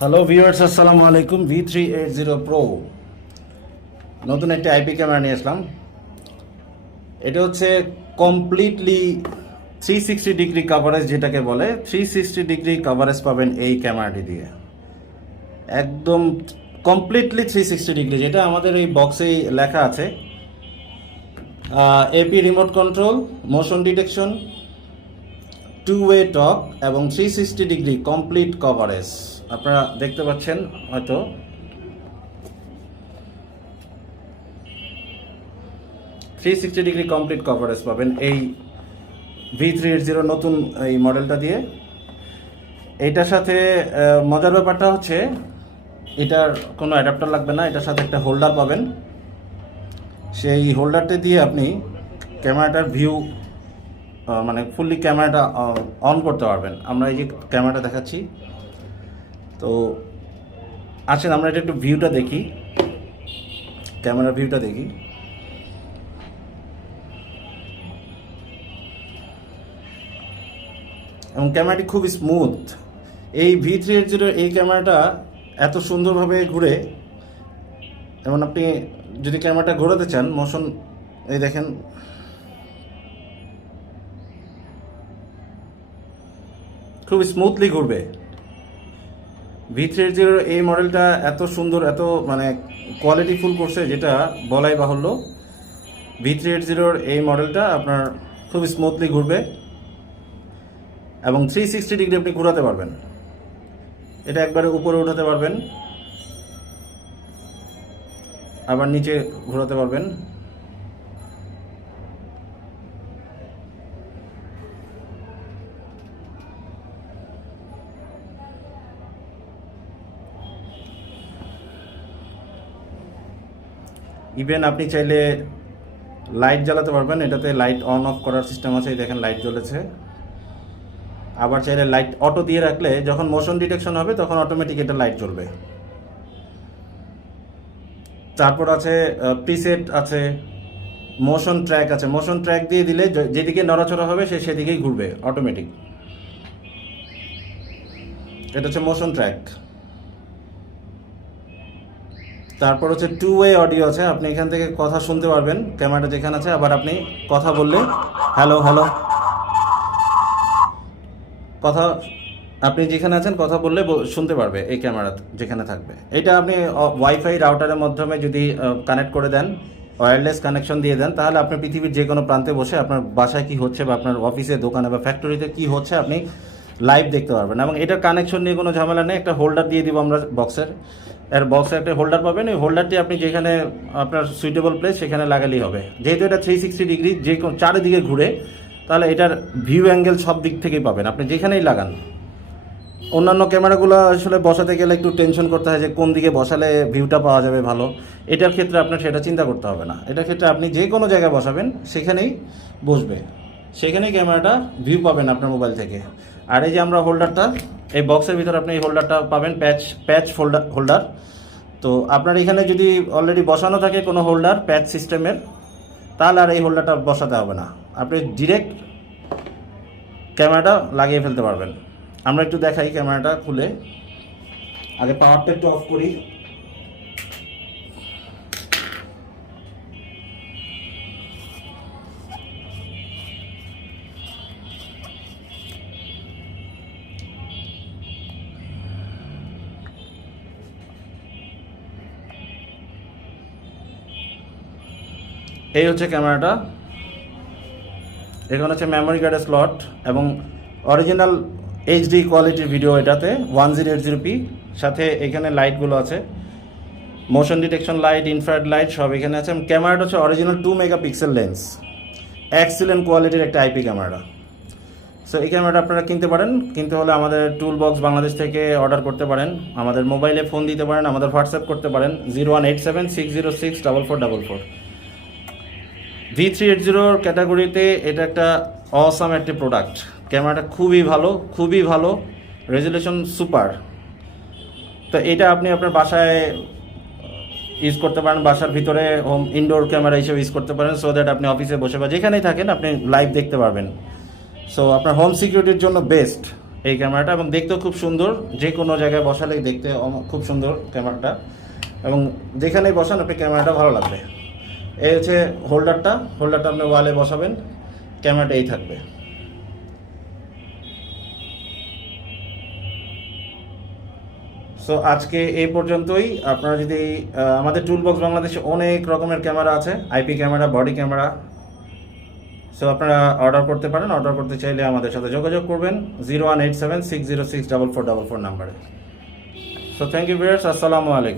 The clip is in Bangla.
হ্যালো ভিউয়ার্স, আসসালামু আলাইকুম। V380 Pro নতুন একটা আইপি ক্যামেরা নিয়ে আসলাম। এটা হচ্ছে কমপ্লিটলি 360 ডিগ্রি কভারেজ, যেটাকে বলে 360 ডিগ্রি কভারেজ পাবেন এই ক্যামেরাটি দিয়ে। একদম কমপ্লিটলি 360 ডিগ্রি, যেটা আমাদের এই বক্সেই লেখা আছে। App remote control, motion detection, two way talk এবং 360 ডিগ্রি কমপ্লিট কভারেজ। আপনারা দেখতে পাচ্ছেন হয়তো, 360 ডিগ্রি কমপ্লিট কভারেজ পাবেন এই V380 নতুন এই মডেলটা দিয়ে। এইটার সাথে মজার ব্যাপারটা হচ্ছে এটার কোনো অ্যাডাপ্টার লাগবে না, এটার সাথে একটা হোল্ডার পাবেন। সেই হোল্ডারটা দিয়ে আপনি ক্যামেরাটার ভিউ মানে ফুললি ক্যামেরাটা অন করতে পারবেন। আমরা এই যে ক্যামেরাটা দেখাচ্ছি, তো আসেন আমরা এটা একটু ভিউটা দেখি, ক্যামেরার ভিউটা দেখি। এবং ক্যামেরাটি খুব স্মুথ। এই V380 এই ক্যামেরাটা এত সুন্দরভাবে ঘুরে, এবং আপনি যদি ক্যামেরাটা ঘোরাতে চান, মোশন এই দেখেন, খুব স্মুথলি ঘুরবে। V380 এই মডেলটা এত সুন্দর, এত মানে কোয়ালিটিফুল করছে, যেটা বলাই বাহুল্য। V380 এই মডেলটা আপনার খুব স্মুথলি ঘুরবে এবং 360 ডিগ্রি আপনি ঘোরাতে পারবেন। এটা একবারে উপরে উঠাতে পারবেন, আবার নিচে ঘোরাতে পারবেন। ইভেন আপনি চাইলে লাইট জ্বালাতে পারবেন, এটাতে লাইট অন অফ করার সিস্টেম আছে। এই দেখেন লাইট জ্বলেছে। আবার চাইলে লাইট অটো দিয়ে রাখলে যখন মোশন ডিটেকশন হবে তখন অটোমেটিক এটা লাইট জ্বলবে। তারপর আছে প্রিসেট আছে, মোশন ট্র্যাক আছে। মোশন ট্র্যাক দিয়ে দিলে যেদিকে নড়াচড়া হবে সে সেদিকেই ঘুরবে অটোমেটিক। এটা হচ্ছে মোশন ট্র্যাক। তারপর হচ্ছে টু ওয়ে অডিও আছে, আপনি এখান থেকে কথা শুনতে পারবেন ক্যামেরাটা যেখানে আছে। আবার আপনি কথা বললে হ্যালো হ্যালো, কথা আপনি যেখানে আছেন কথা বললে শুনতে পারবে এই ক্যামেরা যেখানে থাকবে। এটা আপনি ওয়াইফাই রাউটারের মাধ্যমে যদি কানেক্ট করে দেন, ওয়্যারলেস কানেকশন দিয়ে দেন, তাহলে আপনি পৃথিবীর যে কোনো প্রান্তে বসে আপনার বাসায় কি হচ্ছে বা আপনার অফিসে, দোকানে বা ফ্যাক্টরিতে কি হচ্ছে আপনি লাইভ দেখতে পারবেন। এবং এটার কানেকশন নিয়ে কোনো ঝামেলা নেই। একটা হোল্ডার দিয়ে দিব আমরা বক্সের, বক্সে একটা হোল্ডার পাবেন। ওই হোল্ডারটি আপনি যেখানে আপনার সুইটেবল প্লেস সেখানে লাগালেই হবে। যেহেতু এটা 360 ডিগ্রি, যে কোনো চারিদিকে ঘুরে, তাহলে এটার ভিউ অ্যাঙ্গেল সব দিক থেকেই পাবেন আপনি যেখানেই লাগান। অন্যান্য ক্যামেরাগুলো আসলে বসাতে গেলে একটু টেনশন করতে হয় যে কোন দিকে বসালে ভিউটা পাওয়া যাবে ভালো। এটার ক্ষেত্রে আপনার সেটা চিন্তা করতে হবে না। এটার ক্ষেত্রে আপনি যে কোনো জায়গায় বসাবেন সেখানেই বসবে, সেখানেই ক্যামেরাটা ভিউ পাবেন আপনার মোবাইল থেকে। আর এই যে আমরা হোল্ডারটা, এই বক্সের ভিতরে আপনি এই হোল্ডারটা পাবেন, প্যাচ হোল্ডার। তো আপনার এখানে যদি অলরেডি বসানো থাকে কোনো হোল্ডার প্যাচ সিস্টেমের, তাহলে আর এই হোল্ডারটা বসাতে হবে না, আপনি ডিরেক্ট ক্যামেরাটা লাগিয়ে ফেলতে পারবেন। আমরা একটু দেখাই ক্যামেরাটা খুলে। আগে পাওয়ারটা একটু অফ করি। এই হচ্ছে ক্যামেরাটা। এখানে হচ্ছে মেমোরি কার্ডের স্লট এবং অরিজিনাল এইচডি কোয়ালিটির ভিডিও এটাতে 1080p। সাথে এখানে লাইটগুলো আছে, motion detection light, infrared light সব এখানে আছে। ক্যামেরাটা হচ্ছে অরিজিনাল 2 মেগাপিক্সেল লেন্স, এক্সিলেন্ট কোয়ালিটির একটা আইপি ক্যামেরা। সো এই ক্যামেরাটা আপনারা কিনতে পারেন। কিনতে হলে আমাদের টুল বক্স বাংলাদেশ থেকে অর্ডার করতে পারেন, আমাদের মোবাইলে ফোন দিতে পারেন, আমাদের হোয়াটসঅ্যাপ করতে পারেন 01876064444। V380 ক্যাটাগরিতে এটা একটা অসাম একটি প্রোডাক্ট। ক্যামেরাটা খুবই ভালো, রেজুলেশন সুপার। তো এটা আপনি আপনার বাসায় ইউজ করতে পারেন, বাসার ভিতরে হোম ইনডোর ক্যামেরা হিসেবে ইউজ করতে পারেন, সো দ্যাট আপনি অফিসে বসে বা যেখানেই থাকেন আপনি লাইভ দেখতে পারবেন। সো আপনার হোম সিকিউরিটির জন্য বেস্ট এই ক্যামেরাটা, এবং দেখতেও খুব সুন্দর, যে কোনো জায়গায় বসালে দেখতে খুব সুন্দর ক্যামেরাটা, এবং যেখানেই বসান আপনি ক্যামেরাটা ভালো লাগবে। এই হচ্ছে হোল্ডারটা আপনি ওয়ালে বসাবেন, ক্যামেরাটা এই থাকবে। সো আজকে এই পর্যন্তই। আপনারা যদি আমাদের টুলবক্স বাংলাদেশে অনেক রকমের ক্যামেরা আছে, IP camera, body camera. So আপনারা অর্ডার করতে পারেন। অর্ডার করতে চাইলে আমাদের সাথে যোগাযোগ করবেন 0187606444 নাম্বারে। সো থ্যাংক ইউ ভিউয়ার্স, আসসালামু আলাইকুম।